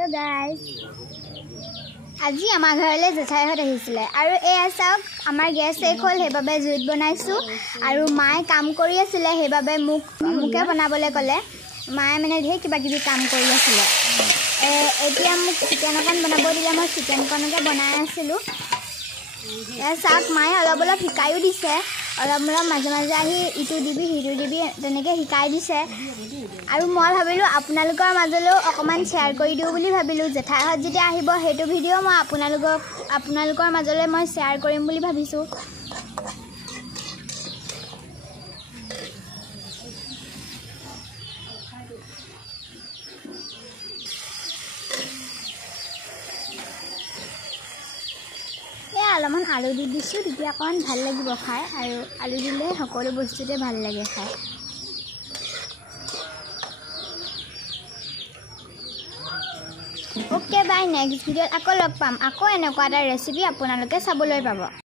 Hello guys. আজি আমাৰ ঘৰলে জেঠাইহঁত আহিছিলে আৰু এয়া চাওক আমাৰ গেছ শেষ হ'ল হেবাবে জুইত বনাইছো আৰু মায়ে কাম কৰি আছিলে হেবাবে মুকে বনাবলে ক'লে মায়ে মানে ধেৰ কিবা কিবি কাম কৰি আছিলে এতিয়া মোক চিকেন অকন বনাব দিলে মই চিকেন কনকে বনাই আছিলো এয়া চাওক মায়ে অলপ অলপ শিকায়ো দিছে অলপ অলপ মাজে মাজে আহি ইটো দিবি হিটো দিবি তেনেকে শিকাই দিছে আৰু মই ভাবিলো আপোনালোকৰ মাজলৈও অকমান শেয়াৰ কৰি দিও বুলি ভাবিলো জেঠাইহঁত যেতিয়া আহিব হেতু ভিডিও মই আপোনালোকৰ মাজলৈ মই শেয়াৰ কৰিম বুলি ভাবিছো অলপমান আলু দি দিছো তেতিয়া অকণ ভাল লাগিব খাই আৰু আলু দিলে সকলো বস্তুতে ভাল লাগে খাই ওকে বাই নেক্সট ভিডিঅ'ত আকৌ লগ পাম আকৌ এনেকুৱা এটা ৰেচিপি আপোনালোকে চাবলৈ পাব